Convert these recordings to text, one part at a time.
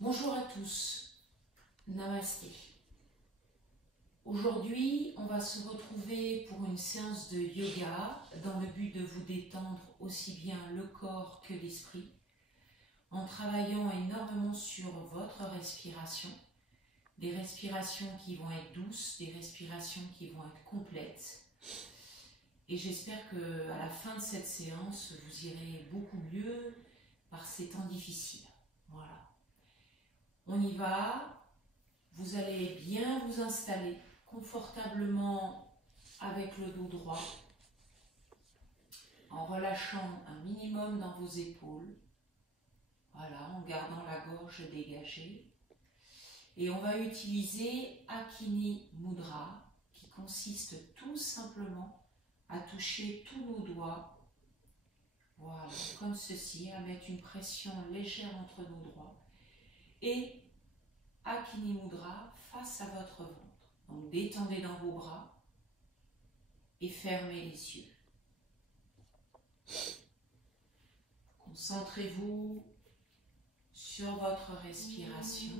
Bonjour à tous, Namasté. Aujourd'hui, on va se retrouver pour une séance de yoga dans le but de vous détendre aussi bien le corps que l'esprit, en travaillant énormément sur votre respiration, des respirations qui vont être douces, des respirations qui vont être complètes. Et j'espère qu'à la fin de cette séance, vous irez beaucoup mieux par ces temps difficiles. Voilà. On y va, vous allez bien vous installer confortablement avec le dos droit, en relâchant un minimum dans vos épaules, voilà, en gardant la gorge dégagée. Et on va utiliser Akini Mudra, qui consiste tout simplement à toucher tous nos doigts, voilà, comme ceci, à mettre une pression légère entre nos doigts. Et Akini Mudra face à votre ventre. Donc détendez dans vos bras et fermez les yeux. Concentrez-vous sur votre respiration.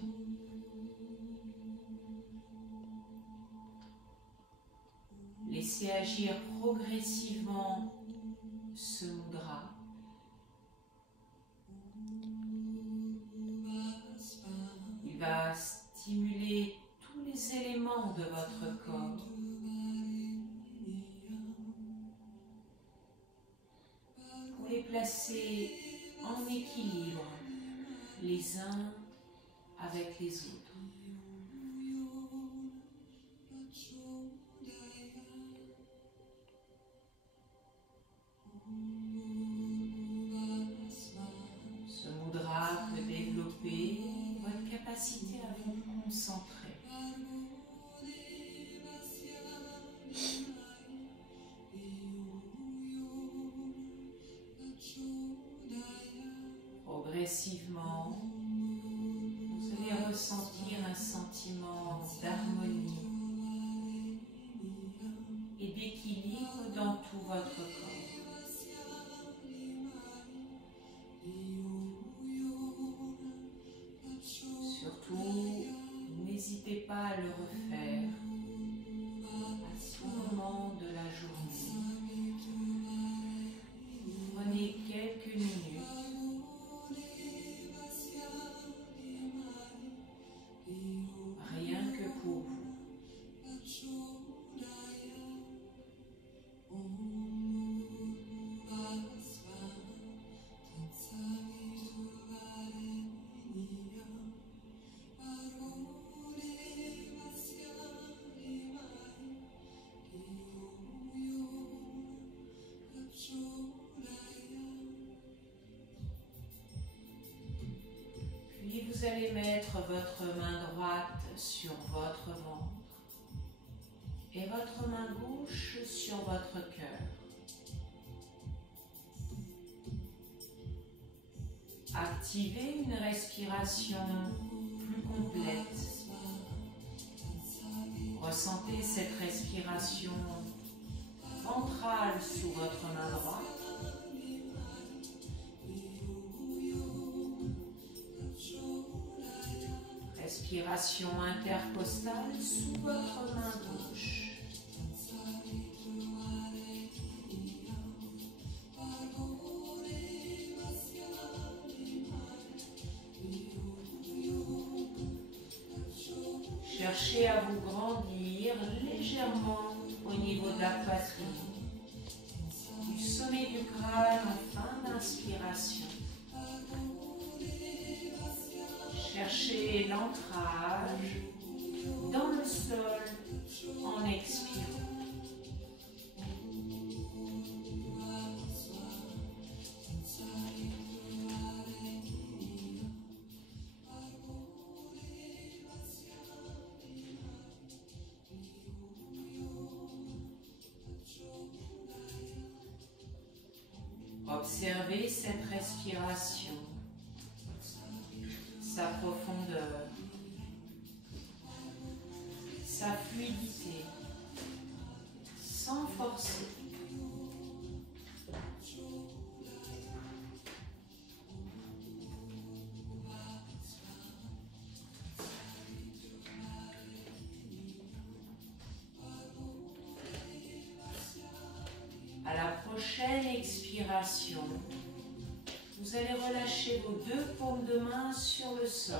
Laissez agir progressivement ce mudra. Il va stimuler tous les éléments de votre corps. Pour les placer en équilibre les uns avec les autres. Ce mudra peut développer votre capacité à vous concentrer. Progressivement, vous allez ressentir un sentiment d'harmonie et d'équilibre dans tout votre corps. Surtout, n'hésitez pas à le refaire à tout moment de la journée. Prenez quelques minutes. Rien que pour vous. Puis vous allez mettre votre main droite sur votre ventre et votre main gauche sur votre cœur. Activez une respiration plus complète. Ressentez cette respiration ventrale sous votre main droite. Respiration intercostale sous votre main gauche. Cherchez à vous grandir légèrement au niveau de la poitrine, du sommet du crâne en fin d'inspiration. Cherchez l'ancrage dans le sol en expirant. Observez cette respiration, sa profondeur, sa fluidité, sans forcer. prochaine expiration, vous allez relâcher vos deux paumes de main sur le sol,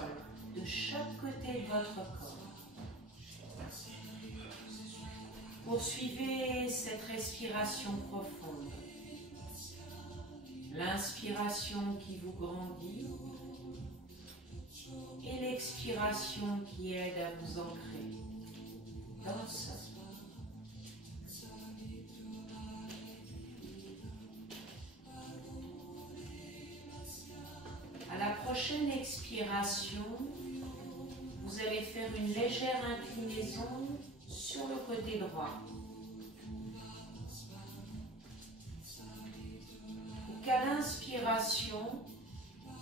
de chaque côté de votre corps. Poursuivez cette respiration profonde. L'inspiration qui vous grandit et l'expiration qui aide à vous ancrer dans le sol. À la prochaine expiration, vous allez faire une légère inclinaison sur le côté droit. Pour qu'à l'inspiration,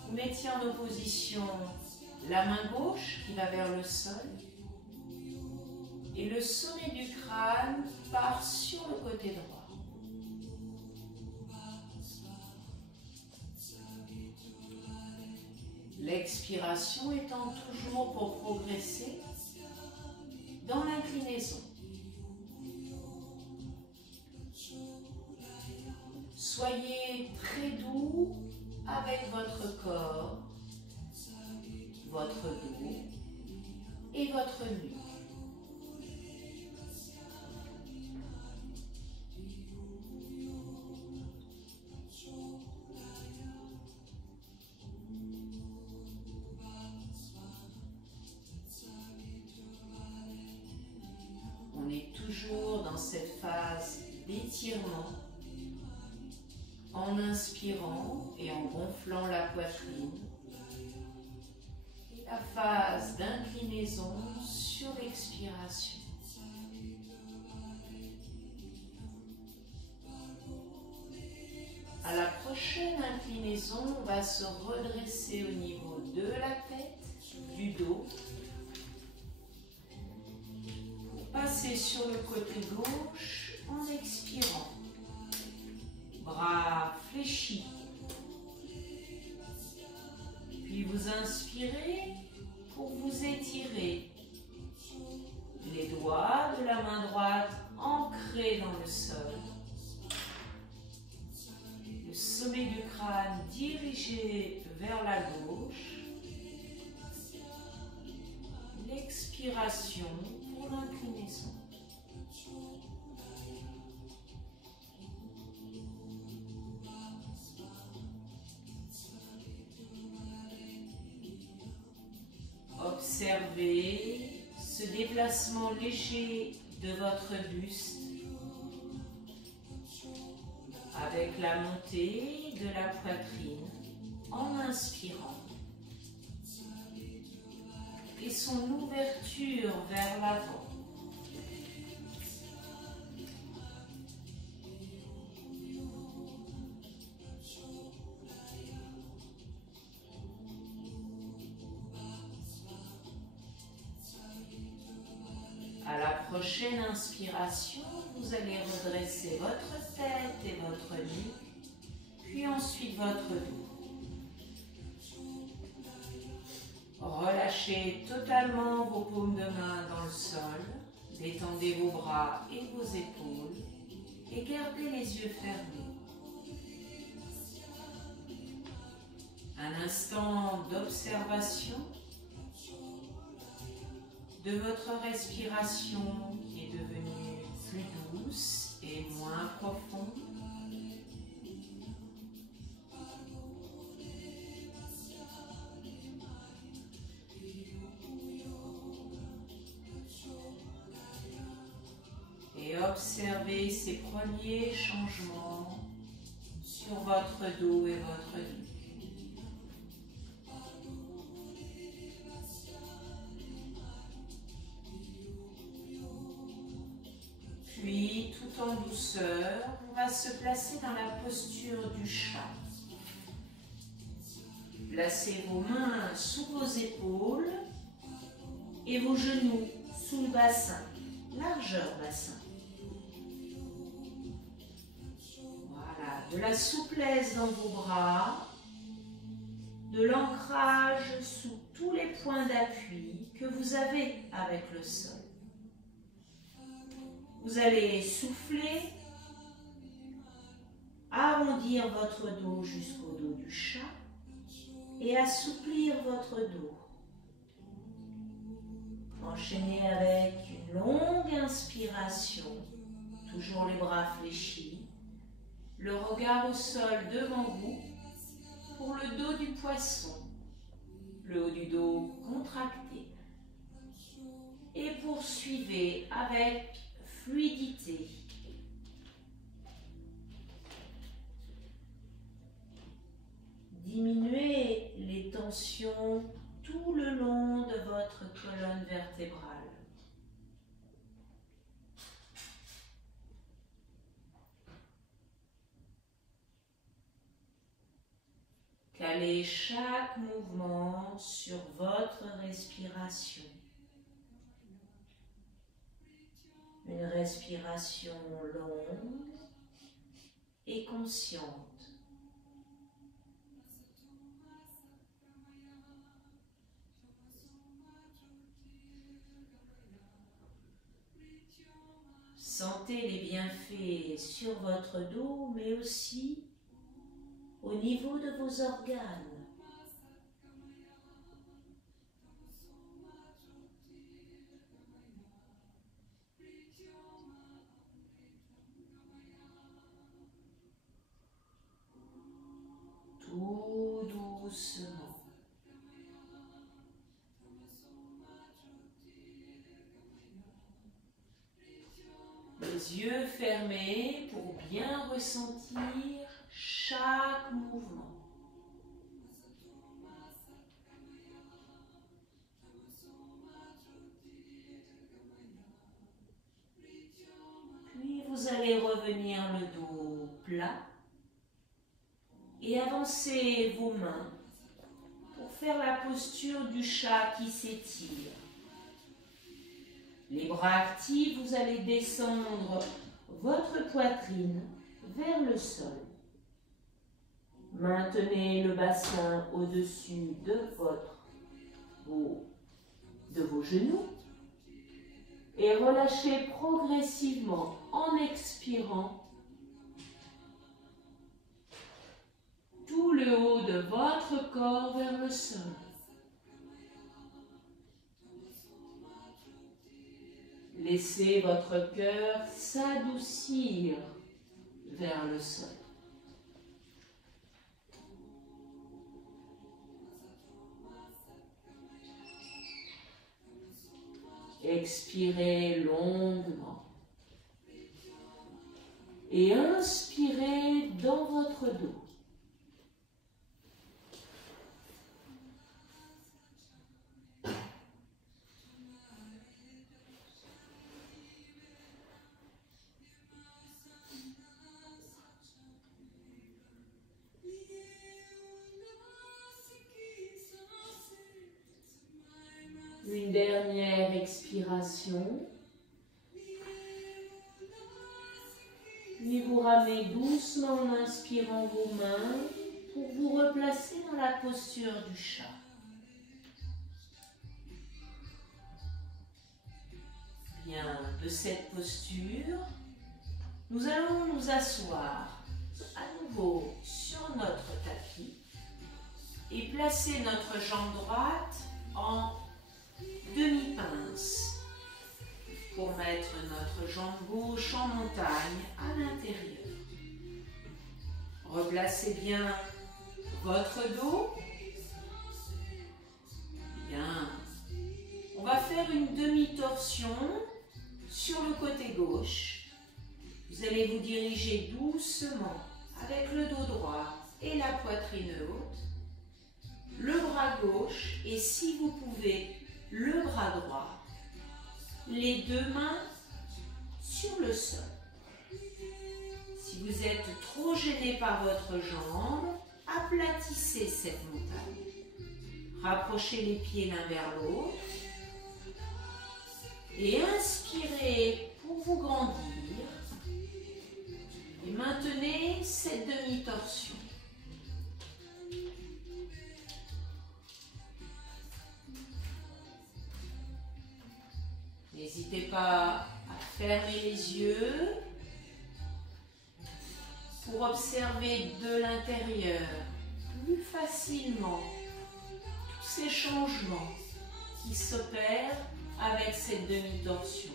vous mettiez en opposition la main gauche qui va vers le sol et le sommet du crâne part sur le côté droit. L'expiration étant toujours pour progresser dans l'inclinaison. Soyez très doux avec votre corps, votre dos et votre nuque. On est toujours dans cette phase d'étirement en inspirant et en gonflant la poitrine et la phase d'inclinaison sur l'expiration. À la prochaine inclinaison, on va se redresser au niveau de la tête, du dos. Passez sur le côté gauche en expirant. Bras fléchis. Puis vous inspirez pour vous étirer. Les doigts de la main droite ancrés dans le sol. Le sommet du crâne dirigé vers la gauche. L'expiration pour l'inclinaison. Observez ce déplacement léger de votre buste avec la montée de la poitrine en inspirant et son ouverture vers l'avant. À la prochaine inspiration, vous allez redresser votre tête et votre nuque, puis ensuite votre dos. Relâchez totalement vos paumes de main dans le sol, détendez vos bras et vos épaules et gardez les yeux fermés. Un instant d'observation de votre respiration qui est devenue plus douce et moins profonde. Et observez ces premiers changements sur votre dos et votre nuque. Puis, tout en douceur, on va se placer dans la posture du chat. Placez vos mains sous vos épaules et vos genoux sous le bassin, largeur bassin. Voilà, de la souplesse dans vos bras, de l'ancrage sous tous les points d'appui que vous avez avec le sol. Vous allez souffler arrondir votre dos jusqu'au dos du chat et assouplir votre dos. Enchaînez avec une longue inspiration, toujours les bras fléchis, le regard au sol devant vous pour le dos du poisson, le haut du dos contracté. Et poursuivez avec fluidité. Diminuez les tensions tout le long de votre colonne vertébrale. Calez chaque mouvement sur votre respiration. Une respiration longue et consciente. Sentez les bienfaits sur votre dos, mais aussi au niveau de vos organes. Tout doucement. Les yeux fermés pour bien ressentir chaque mouvement. Puis vous allez revenir le dos plat et avancer vos mains pour faire la posture du chat qui s'étire. Les bras actifs, vous allez descendre votre poitrine vers le sol. Maintenez le bassin au-dessus de vos genoux et relâchez progressivement en expirant tout le haut de votre corps vers le sol. Laissez votre cœur s'adoucir vers le sol. Expirez longuement et inspirez dans votre dos. Une dernière expiration. Puis vous ramenez doucement en inspirant vos mains pour vous replacer dans la posture du chat. Bien, de cette posture, nous allons nous asseoir à nouveau sur notre tapis et placer notre jambe droite en demi-pince pour mettre notre jambe gauche en montagne à l'intérieur. Replacez bien votre dos. Bien. On va faire une demi-torsion sur le côté gauche. Vous allez vous diriger doucement avec le dos droit et la poitrine haute, le bras gauche et si vous pouvez, le bras droit, les deux mains sur le sol. Si vous êtes trop gêné par votre jambe, aplatissez cette montagne. Rapprochez les pieds l'un vers l'autre et inspirez pour vous grandir et maintenez cette demi-torsion. N'hésitez pas à fermer les yeux pour observer de l'intérieur plus facilement tous ces changements qui s'opèrent avec cette demi-torsion.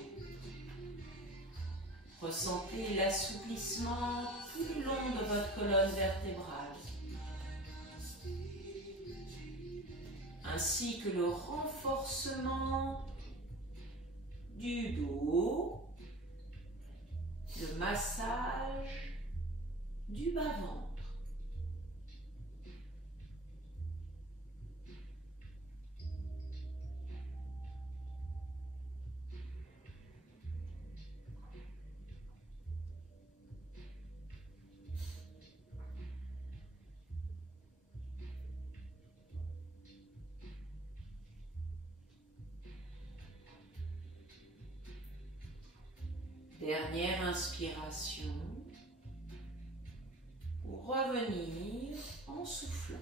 Ressentez l'assouplissement tout le long de votre colonne vertébrale, ainsi que le renforcement du dos, le massage du bas-ventre. Dernière inspiration pour revenir en soufflant.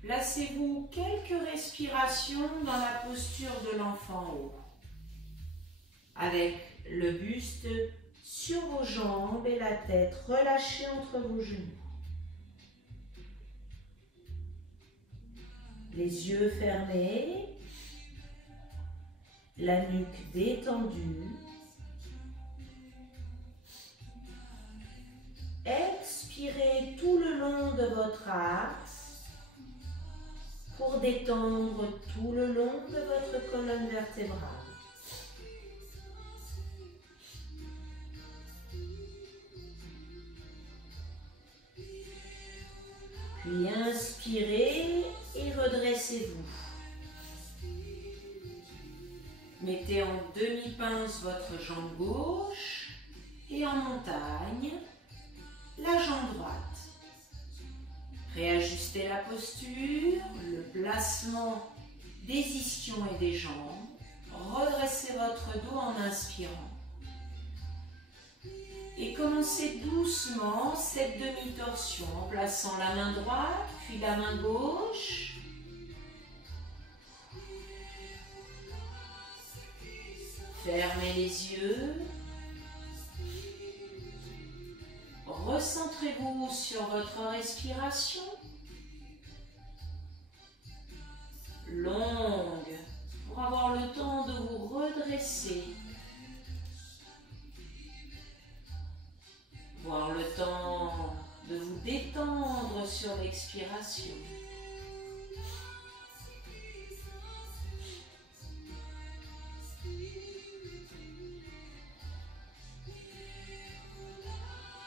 Placez-vous quelques respirations dans la posture de l'enfant haut, avec le buste sur vos jambes et la tête relâchée entre vos genoux. Les yeux fermés, la nuque détendue. Expirez tout le long de votre axe pour détendre tout le long de votre colonne vertébrale. Puis inspirez et redressez-vous. Mettez en demi-pince votre jambe gauche et en montagne la jambe droite. Réajustez la posture, le placement des ischions et des jambes. Redressez votre dos en inspirant. Et commencez doucement cette demi-torsion en plaçant la main droite puis la main gauche. Fermez les yeux. Recentrez-vous sur votre respiration. Longue pour avoir le temps de vous redresser. Avoir le temps de vous détendre sur l'expiration.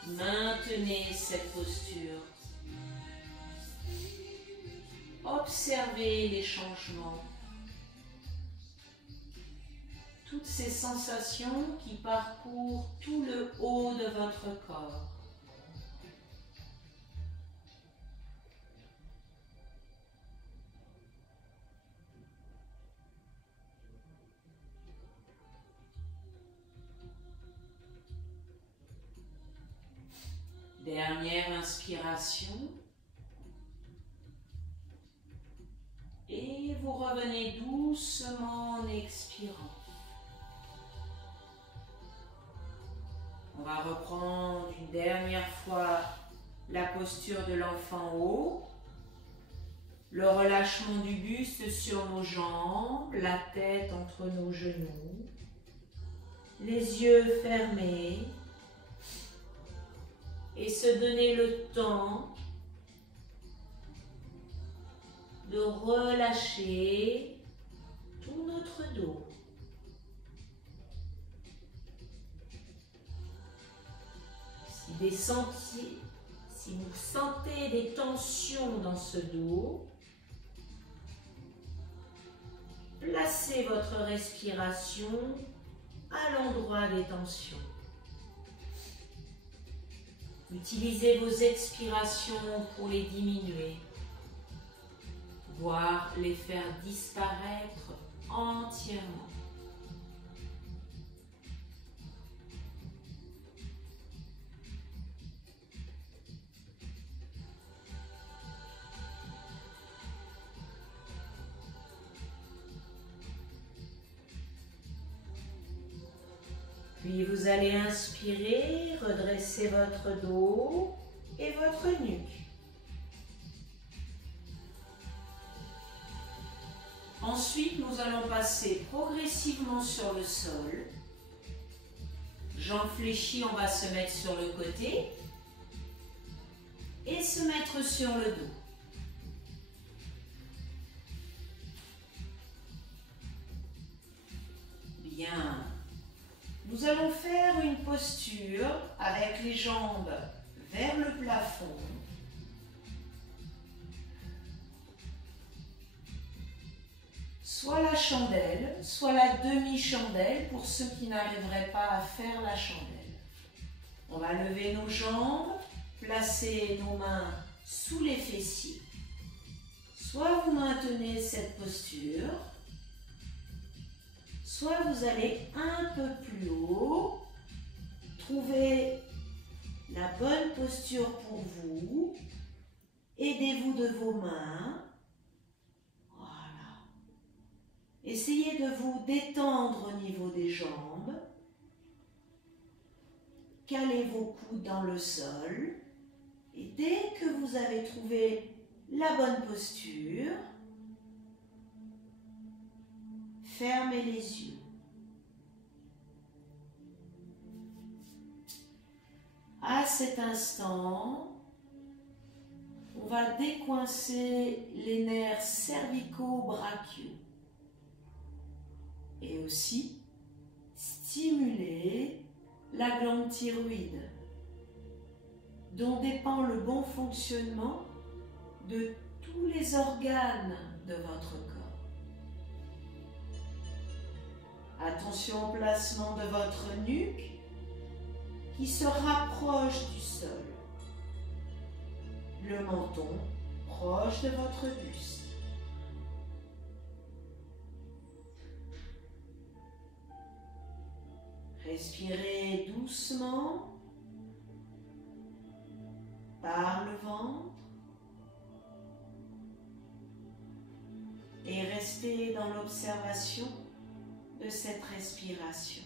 Maintenez cette posture. Observez les changements. Toutes ces sensations qui parcourent tout le haut de votre corps. Dernière inspiration. Et vous revenez doucement en expirant. On va reprendre une dernière fois la posture de l'enfant haut. Le relâchement du buste sur nos jambes, la tête entre nos genoux. Les yeux fermés. Et se donner le temps de relâcher tout notre dos. Si vous sentez des tensions dans ce dos, placez votre respiration à l'endroit des tensions. Utilisez vos expirations pour les diminuer, voire les faire disparaître entièrement. Puis vous allez inspirer, redresser votre dos et votre nuque. Ensuite, nous allons passer progressivement sur le sol. Jambes fléchies, on va se mettre sur le côté et se mettre sur le dos. Bien. Nous allons faire une posture avec les jambes vers le plafond. Soit la chandelle, soit la demi-chandelle pour ceux qui n'arriveraient pas à faire la chandelle. On va lever nos jambes, placer nos mains sous les fessiers. Soit vous maintenez cette posture, soit vous allez un peu plus haut. Trouvez la bonne posture pour vous. Aidez-vous de vos mains. Essayez de vous détendre au niveau des jambes. Calez vos coudes dans le sol. Et dès que vous avez trouvé la bonne posture, fermez les yeux. À cet instant, on va décoincer les nerfs cervico-brachiaux. Et aussi stimuler la glande thyroïde, dont dépend le bon fonctionnement de tous les organes de votre corps. Attention au placement de votre nuque qui se rapproche du sol. Le menton proche de votre buste. Respirez doucement par le ventre et restez dans l'observation de cette respiration.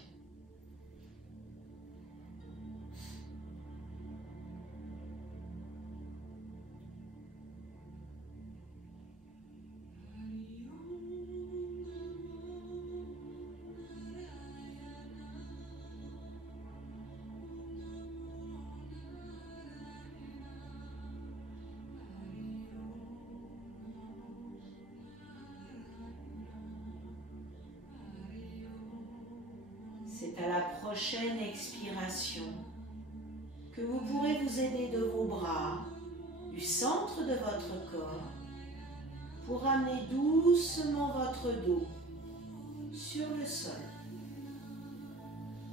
C'est à la prochaine expiration que vous pourrez vous aider de vos bras, du centre de votre corps, pour amener doucement votre dos sur le sol.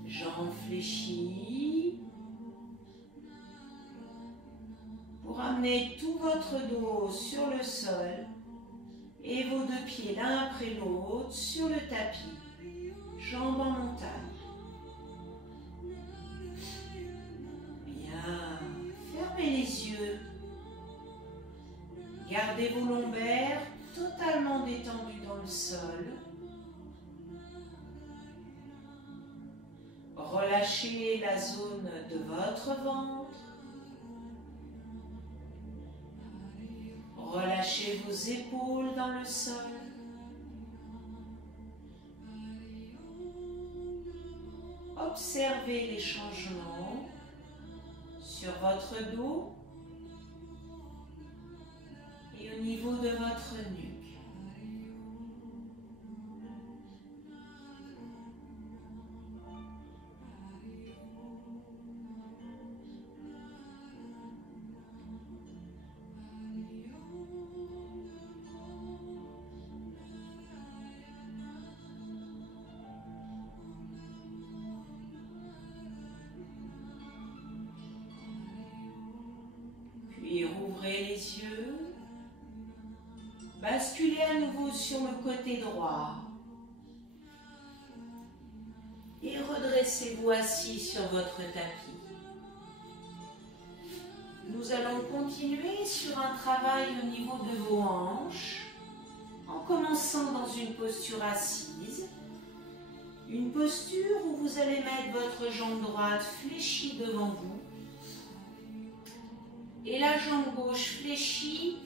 Jambes fléchies, pour amener tout votre dos sur le sol et vos deux pieds l'un après l'autre sur le tapis, jambes en montagne. Fermez les yeux. Gardez vos lombaires totalement détendus dans le sol. Relâchez la zone de votre ventre. Relâchez vos épaules dans le sol. Observez les changements sur votre dos et au niveau de votre nuque. Puis rouvrez les yeux. Basculez à nouveau sur le côté droit. Et redressez-vous assis sur votre tapis. Nous allons continuer sur un travail au niveau de vos hanches, en commençant dans une posture assise. Une posture où vous allez mettre votre jambe droite fléchie devant vous et la jambe gauche fléchie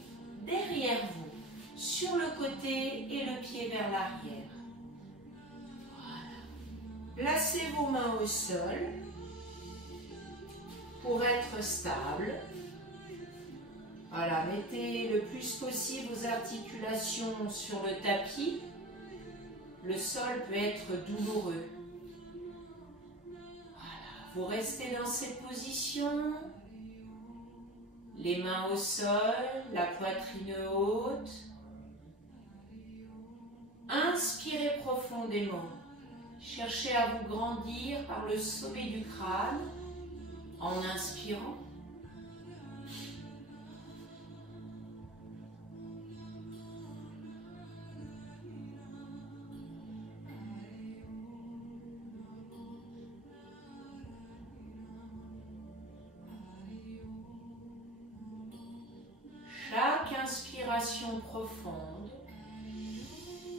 derrière vous, sur le côté et le pied vers l'arrière. Voilà. Placez vos mains au sol pour être stable. Voilà, mettez le plus possible vos articulations sur le tapis. Le sol peut être douloureux. Voilà, vous restez dans cette position. Les mains au sol, la poitrine haute. Inspirez profondément. Cherchez à vous grandir par le sommet du crâne en inspirant. Chaque inspiration profonde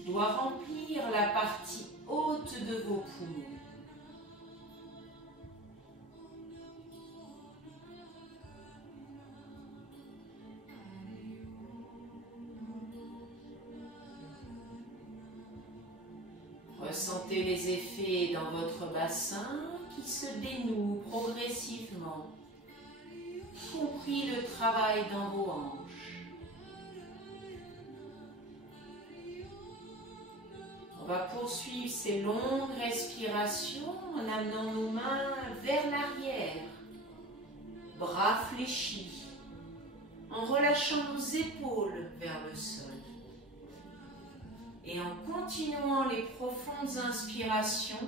doit remplir la partie haute de vos poumons. Ressentez les effets dans votre bassin qui se dénoue progressivement, y compris le travail dans vos hanches. On va poursuivre ces longues respirations en amenant nos mains vers l'arrière, bras fléchis, en relâchant nos épaules vers le sol. Et en continuant les profondes inspirations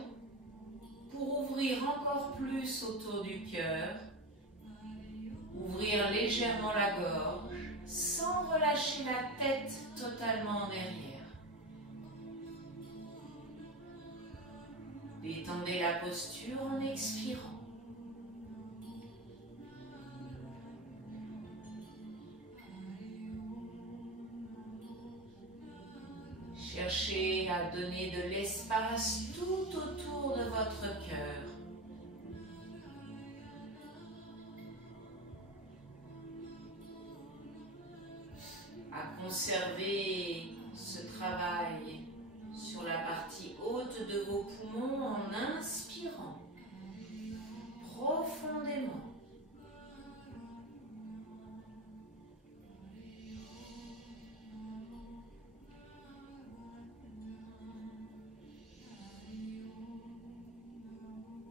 pour ouvrir encore plus autour du cœur, ouvrir légèrement la gorge sans relâcher la tête totalement en arrière. Détendez la posture en expirant. Cherchez à donner de l'espace tout autour de votre cœur. À conserver ce travail sur la partie haute de vos poumons en inspirant profondément.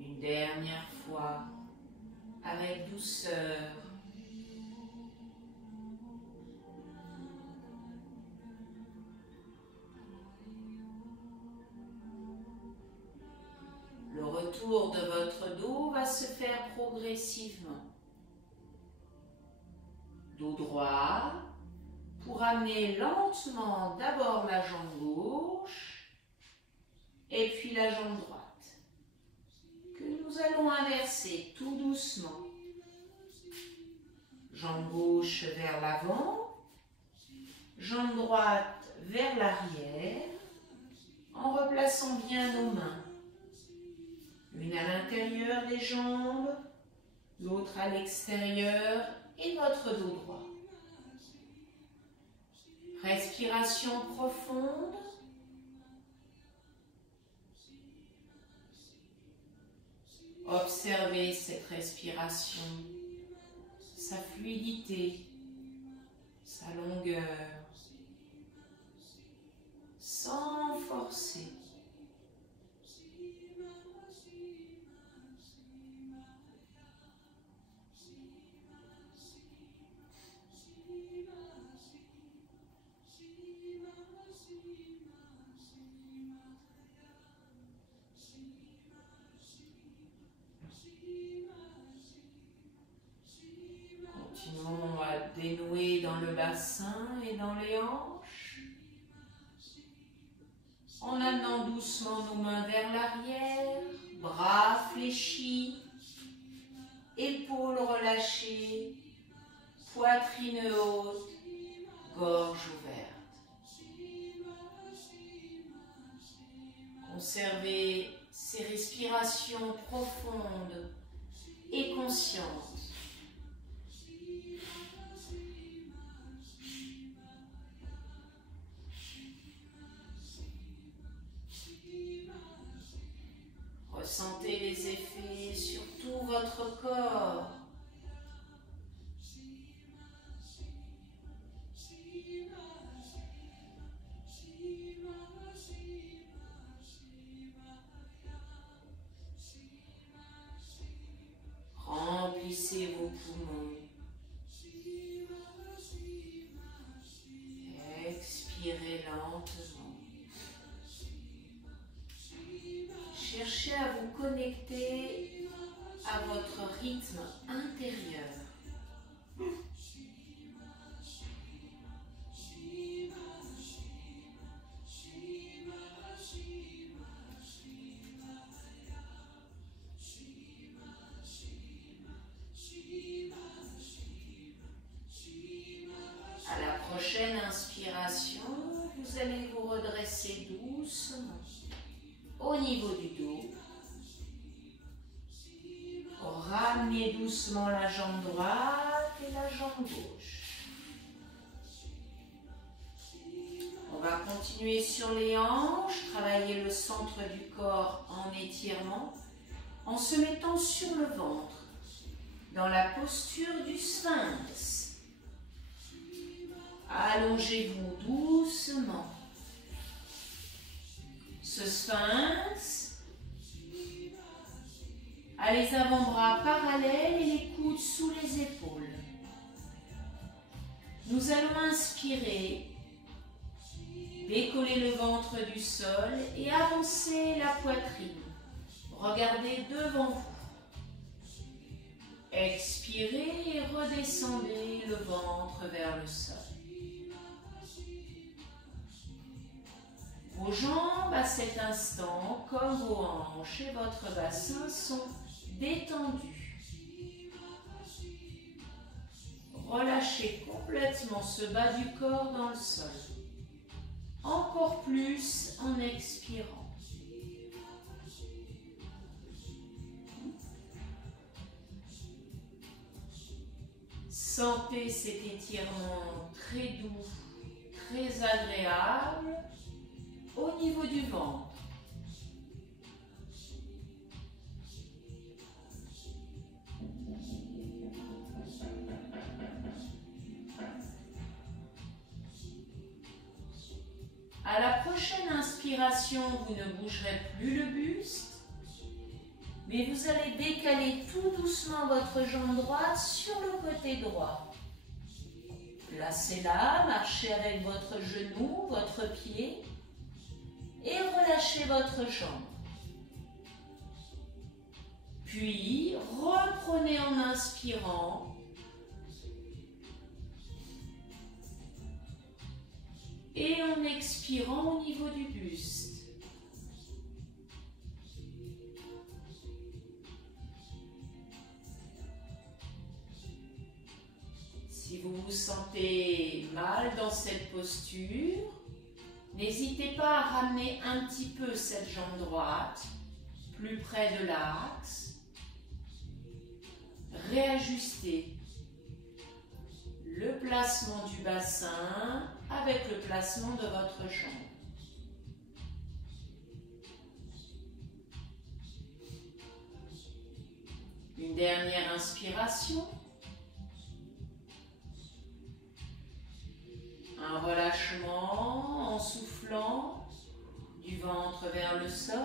Une dernière fois, avec douceur. Le retour de votre dos va se faire progressivement. Dos droit pour amener lentement d'abord la jambe gauche et puis la jambe droite que nous allons inverser tout doucement. Jambe gauche vers l'avant, jambe droite vers l'arrière en replaçant bien nos mains. Une à l'intérieur des jambes, l'autre à l'extérieur et votre dos droit. Respiration profonde. Observez cette respiration, sa fluidité, sa longueur, sans forcer. Continuons à dénouer dans le bassin et dans les hanches, en amenant doucement nos mains vers l'arrière, bras fléchis, épaules relâchées, poitrine haute, gorge ouverte. Conservez respiration profonde et consciente. Ressentez les effets sur tout votre corps. Remplissez vos poumons. Expirez lentement. Cherchez à vous connecter à votre rythme intérieur. À la prochaine inspiration, vous allez vous redresser doucement au niveau du dos. Ramenez doucement la jambe droite et la jambe gauche. On va continuer sur les hanches, travailler le centre du corps en étirement, en se mettant sur le ventre, dans la posture du sphinx. Allongez-vous doucement. Ce sphinx a les avant-bras parallèles et les coudes sous les épaules. Nous allons inspirer, décoller le ventre du sol et avancer la poitrine. Regardez devant vous. Expirez et redescendez le ventre vers le sol. Vos jambes à cet instant, comme vos hanches et votre bassin, sont détendus. Relâchez complètement ce bas du corps dans le sol. Encore plus en expirant. Sentez cet étirement très doux, très agréable au niveau du ventre. À la prochaine inspiration, vous ne bougerez plus le buste, mais vous allez décaler tout doucement votre jambe droite sur le côté droit. Placez-la, marchez avec votre genou, votre pied et relâchez votre jambe. Puis, reprenez en inspirant et en expirant au niveau du buste. Si vous vous sentez mal dans cette posture, n'hésitez pas à ramener un petit peu cette jambe droite, plus près de l'axe. Réajustez le placement du bassin avec le placement de votre jambe. Une dernière inspiration. Un relâchement en soufflant du ventre vers le sol.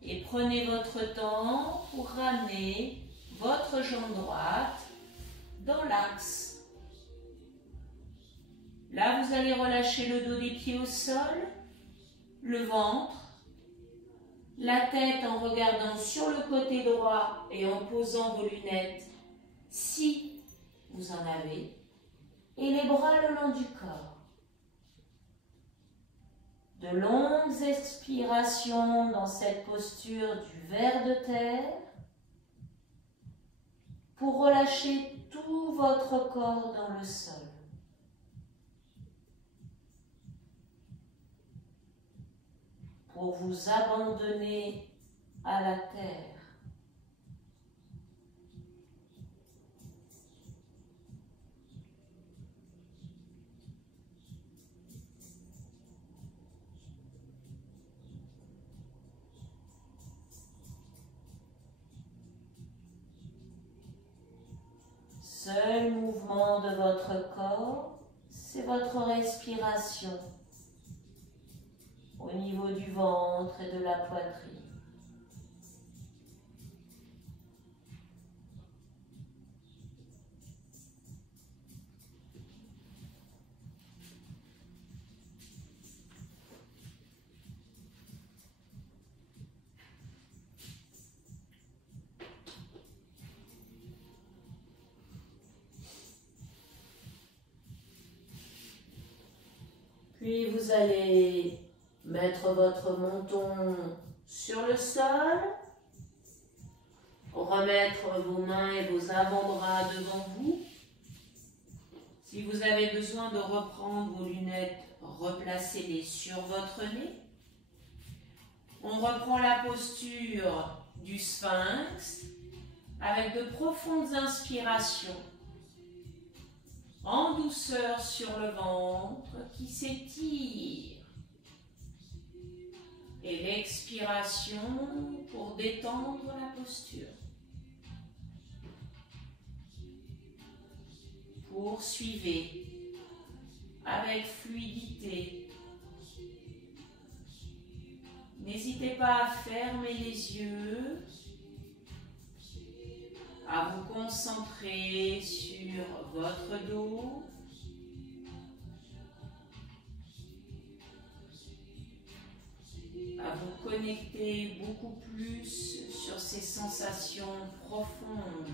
Et prenez votre temps pour ramener votre jambe droite dans l'axe. Là, vous allez relâcher le dos des pieds au sol, le ventre, la tête en regardant sur le côté droit et en posant vos lunettes si vous en avez, et les bras le long du corps. De longues expirations dans cette posture du ver de terre pour relâcher tout votre corps dans le sol. Pour vous abandonner à la terre. Seul mouvement de votre corps, c'est votre respiration au niveau du ventre et de la poitrine. Puis vous allez mettre votre menton sur le sol, remettre vos mains et vos avant-bras devant vous. Si vous avez besoin de reprendre vos lunettes, replacez-les sur votre nez. On reprend la posture du sphinx avec de profondes inspirations en douceur sur le ventre qui s'étire. Et l'expiration pour détendre la posture. Poursuivez avec fluidité. N'hésitez pas à fermer les yeux, à vous concentrer sur votre dos, à vous connecter beaucoup plus sur ces sensations profondes.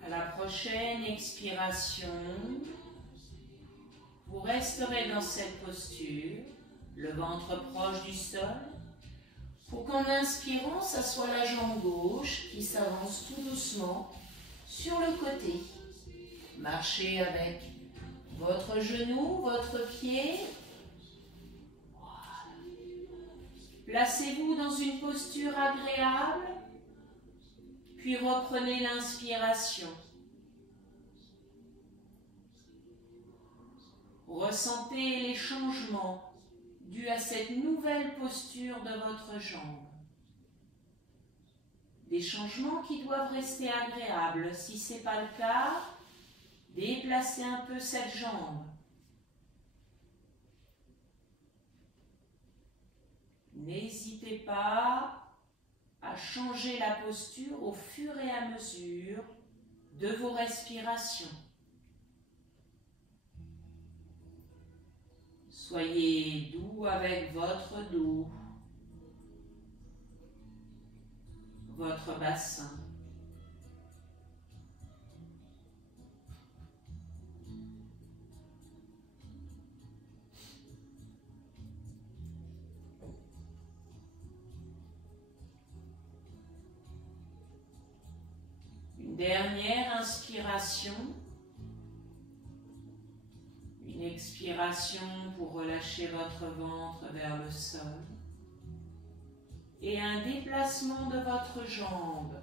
À la prochaine expiration, vous resterez dans cette posture, le ventre proche du sol, pour qu'en inspirant, ça soit la jambe gauche qui s'avance tout doucement sur le côté. Marchez avec votre genou, votre pied. Voilà. Placez-vous dans une posture agréable. Puis reprenez l'inspiration. Ressentez les changements dus à cette nouvelle posture de votre jambe. Des changements qui doivent rester agréables. Si ce n'est pas le cas, déplacez un peu cette jambe. N'hésitez pas à changer la posture au fur et à mesure de vos respirations. Soyez doux avec votre dos, votre bassin. Dernière inspiration, une expiration pour relâcher votre ventre vers le sol et un déplacement de votre jambe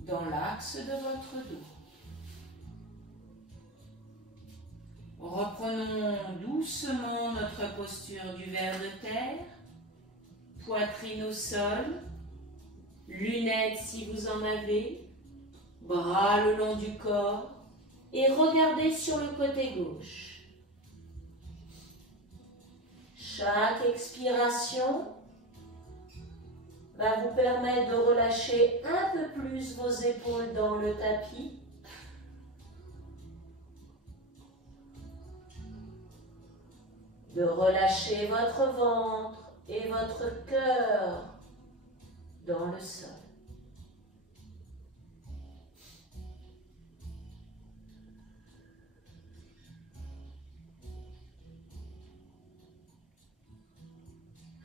dans l'axe de votre dos. Reprenons doucement notre posture du ver de terre, poitrine au sol, lunettes si vous en avez, bras le long du corps et regardez sur le côté gauche. Chaque expiration va vous permettre de relâcher un peu plus vos épaules dans le tapis. De relâcher votre ventre et votre cœur dans le sol.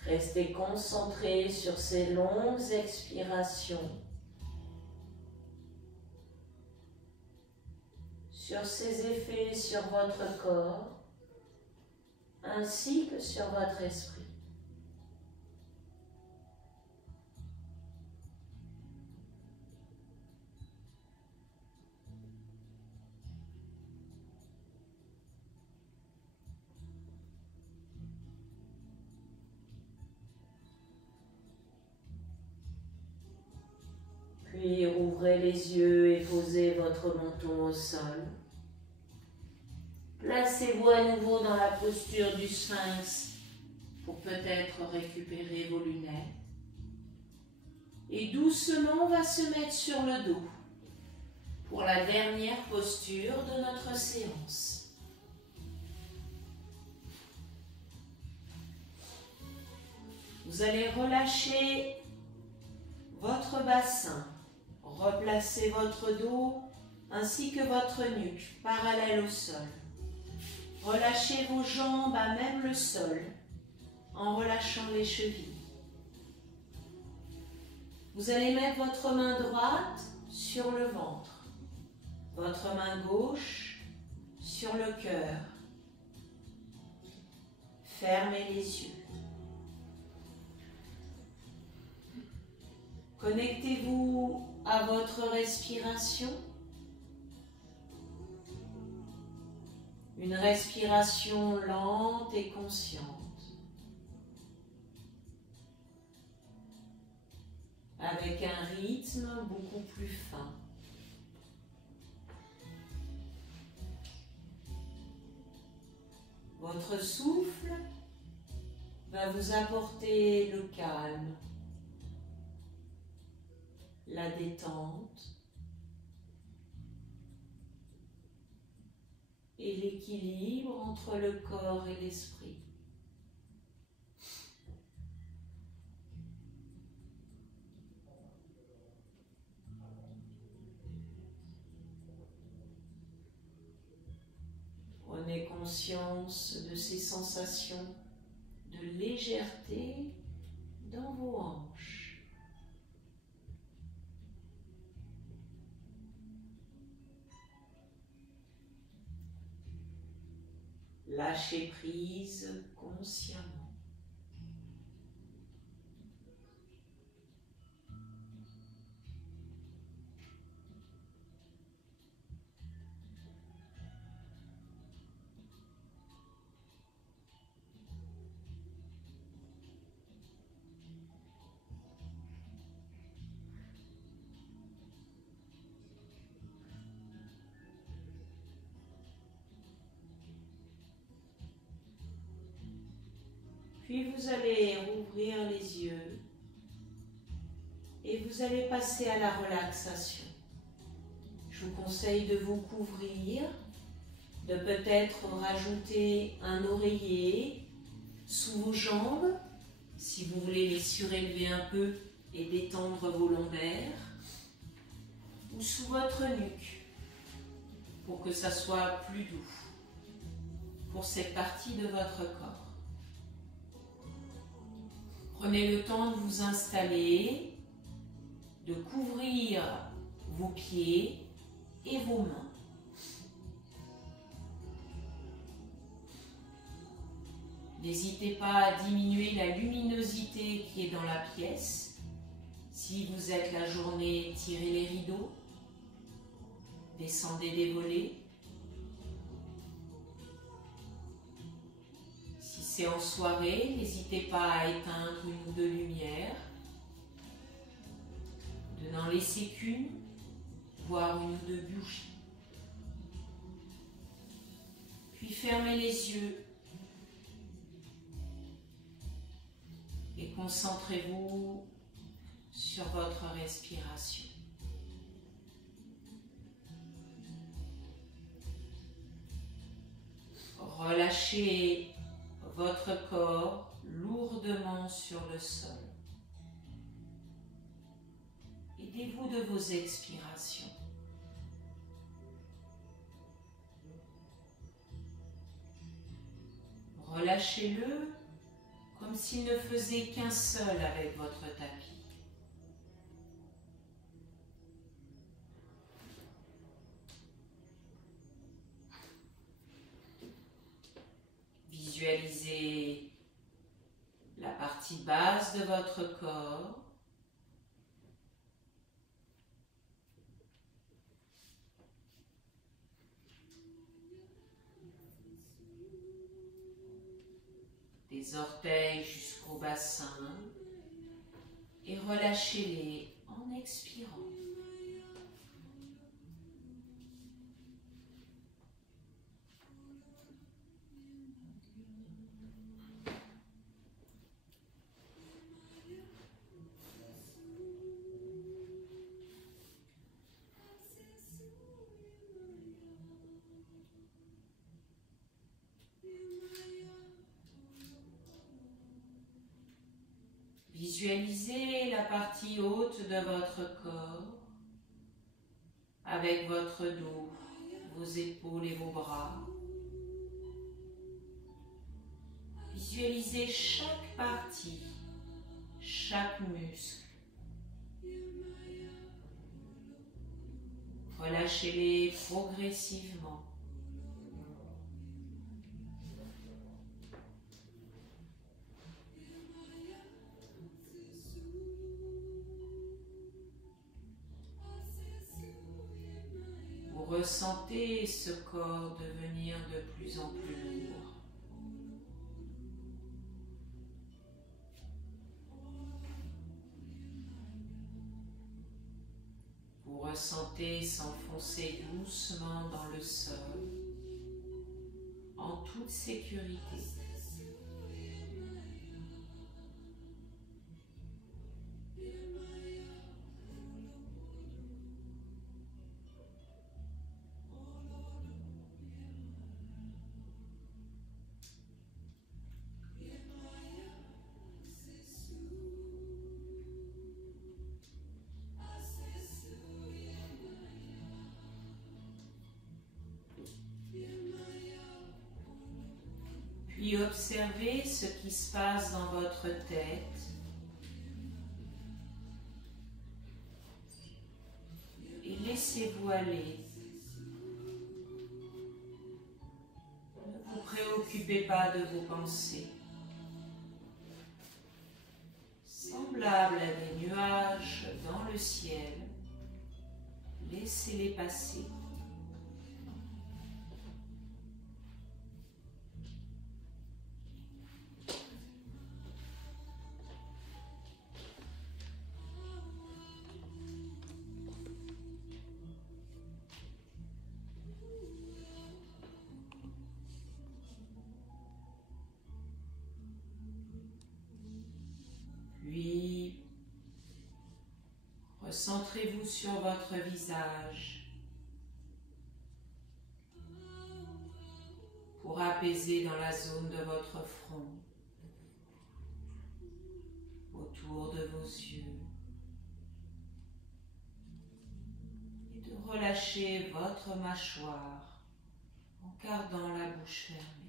Restez concentré sur ces longues expirations, sur ces effets sur votre corps, ainsi que sur votre esprit. Puis ouvrez les yeux et posez votre menton au sol. Placez-vous à nouveau dans la posture du sphinx pour peut-être récupérer vos lunettes. Et doucement, on va se mettre sur le dos pour la dernière posture de notre séance. Vous allez relâcher votre bassin, replacer votre dos ainsi que votre nuque parallèle au sol. Relâchez vos jambes à même le sol en relâchant les chevilles. Vous allez mettre votre main droite sur le ventre, votre main gauche sur le cœur. Fermez les yeux. Connectez-vous à votre respiration. Une respiration lente et consciente. Avec un rythme beaucoup plus fin. Votre souffle va vous apporter le calme, la détente et l'équilibre entre le corps et l'esprit. Prenez conscience de ces sensations de légèreté dans vos hanches. Lâchez prise consciemment. Puis vous allez rouvrir les yeux et vous allez passer à la relaxation. Je vous conseille de vous couvrir, de peut-être rajouter un oreiller sous vos jambes, si vous voulez les surélever un peu et détendre vos lombaires, ou sous votre nuque, pour que ça soit plus doux pour cette partie de votre corps. Prenez le temps de vous installer, de couvrir vos pieds et vos mains. N'hésitez pas à diminuer la luminosité qui est dans la pièce. Si vous êtes la journée, tirez les rideaux, descendez des volets. Si c'est en soirée, n'hésitez pas à éteindre une ou deux lumières, de n'en laisser qu'une, voire une ou deux bougies. Puis fermez les yeux et concentrez-vous sur votre respiration. Relâchez votre corps lourdement sur le sol. Aidez-vous de vos expirations. Relâchez-le comme s'il ne faisait qu'un seul avec votre tapis. Visualisez la partie basse de votre corps. Des orteils jusqu'au bassin et relâchez-les en expirant. Visualisez la partie haute de votre corps avec votre dos, vos épaules et vos bras. Visualisez chaque partie, chaque muscle. Relâchez-les progressivement. Vous ressentez ce corps devenir de plus en plus lourd. Vous ressentez s'enfoncer doucement dans le sol, en toute sécurité. Puis observez ce qui se passe dans votre tête et laissez-vous aller. Ne vous préoccupez pas de vos pensées. Semblables à des nuages dans le ciel, laissez-les passer. Puis, recentrez-vous sur votre visage pour apaiser dans la zone de votre front, autour de vos yeux, et de relâcher votre mâchoire en gardant la bouche fermée.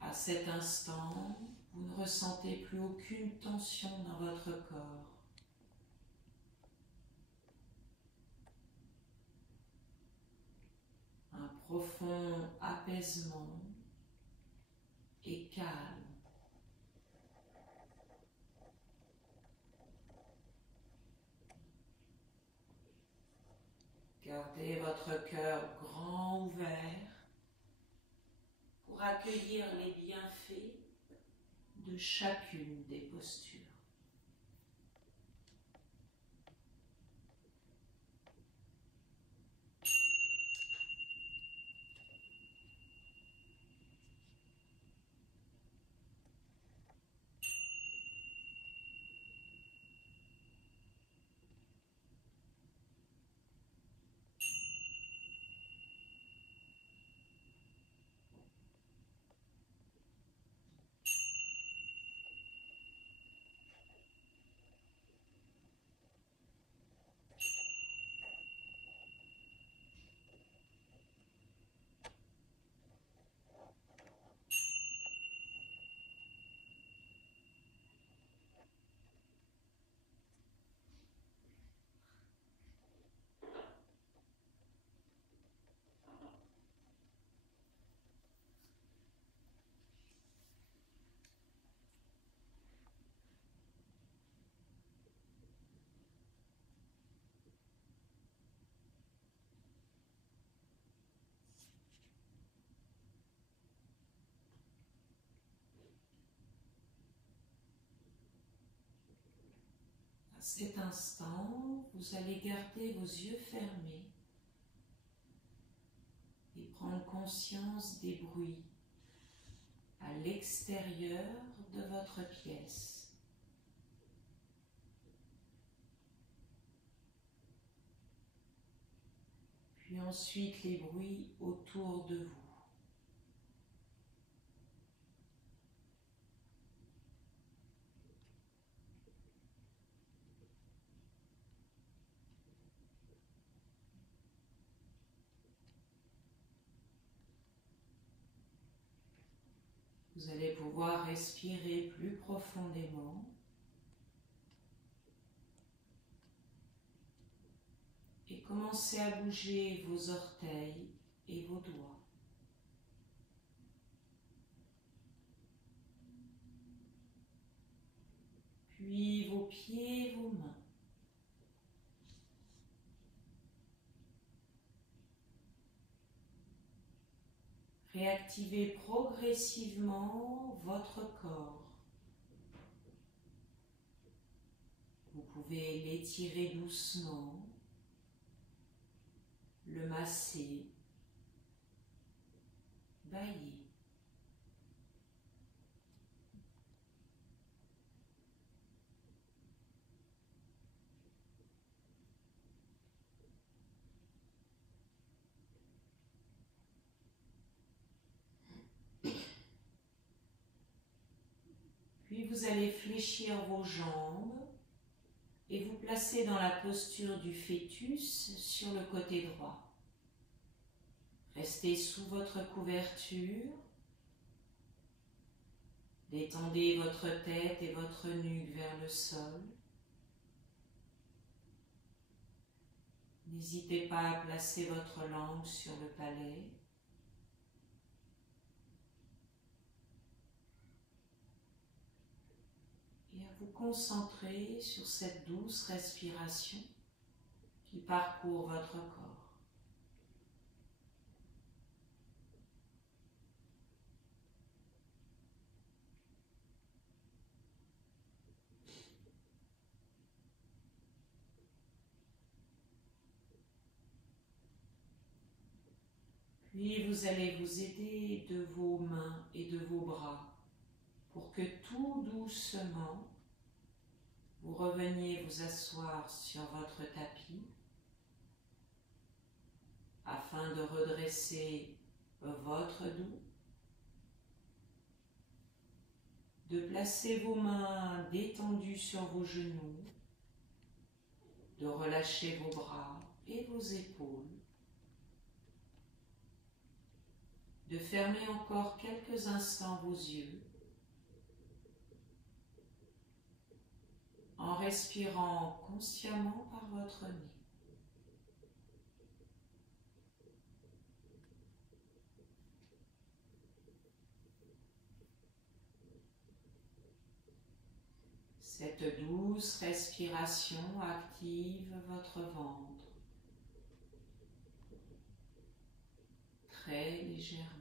À cet instant, vous ne ressentez plus aucune tension dans votre corps. Un profond apaisement et calme. Gardez votre cœur grand ouvert pour accueillir les bienfaits de chacune des postures. cet instant, vous allez garder vos yeux fermés et prendre conscience des bruits à l'extérieur de votre pièce. Puis ensuite les bruits autour de vous. Vous allez pouvoir respirer plus profondément et commencer à bouger vos orteils et vos doigts. Puis vos pieds et vos mains. Réactivez progressivement votre corps. Vous pouvez l'étirer doucement, le masser, bailler. Puis vous allez fléchir vos jambes et vous placer dans la posture du fœtus sur le côté droit. Restez sous votre couverture. Détendez votre tête et votre nuque vers le sol. N'hésitez pas à placer votre langue sur le palais. Et à vous concentrer sur cette douce respiration qui parcourt votre corps. Puis vous allez vous aider de vos mains et de vos bras pour que tout doucement vous reveniez vous asseoir sur votre tapis afin de redresser votre dos, de placer vos mains détendues sur vos genoux, de relâcher vos bras et vos épaules, de fermer encore quelques instants vos yeux en respirant consciemment par votre nez. Cette douce respiration active votre ventre très légèrement.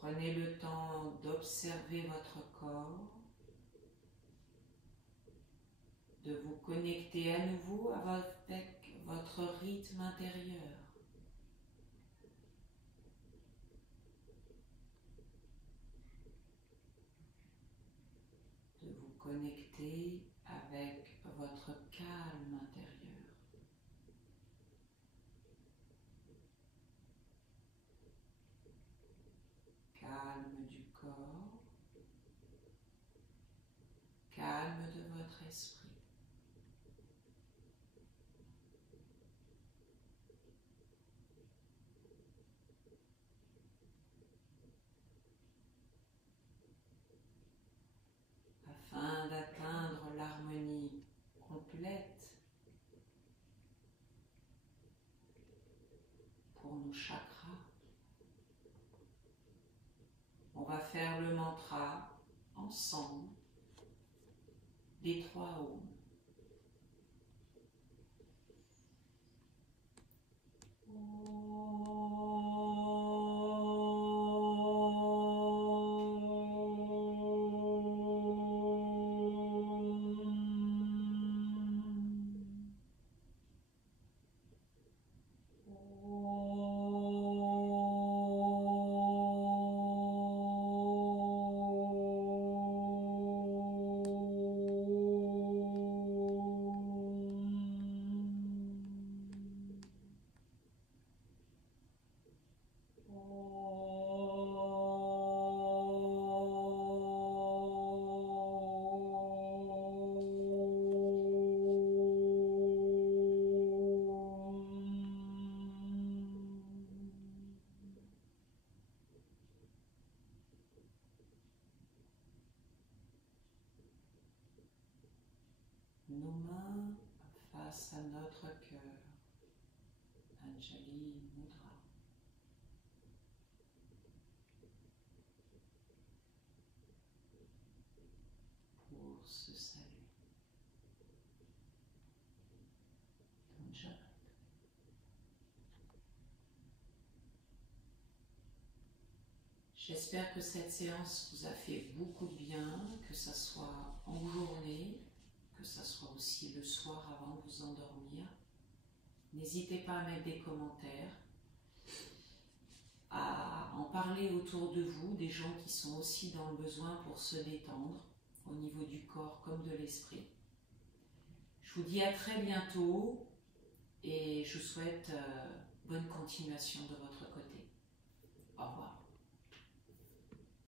Prenez le temps d'observer votre corps, de vous connecter à nouveau avec votre rythme intérieur. De vous connecter avec votre calme intérieur. Calme du corps, calme de votre esprit. Afin d'atteindre l'harmonie complète pour nos chakras, on va faire le mantra ensemble des 3 ohms. face à notre cœur. Anjali Mudra. Pour ce salut. Danjarat. J'espère que cette séance vous a fait beaucoup de bien, que ce soit en journée, que ce soit aussi le soir avant de vous endormir. N'hésitez pas à mettre des commentaires, à en parler autour de vous, des gens qui sont aussi dans le besoin pour se détendre, au niveau du corps comme de l'esprit. Je vous dis à très bientôt et je vous souhaite bonne continuation de votre côté. Au revoir.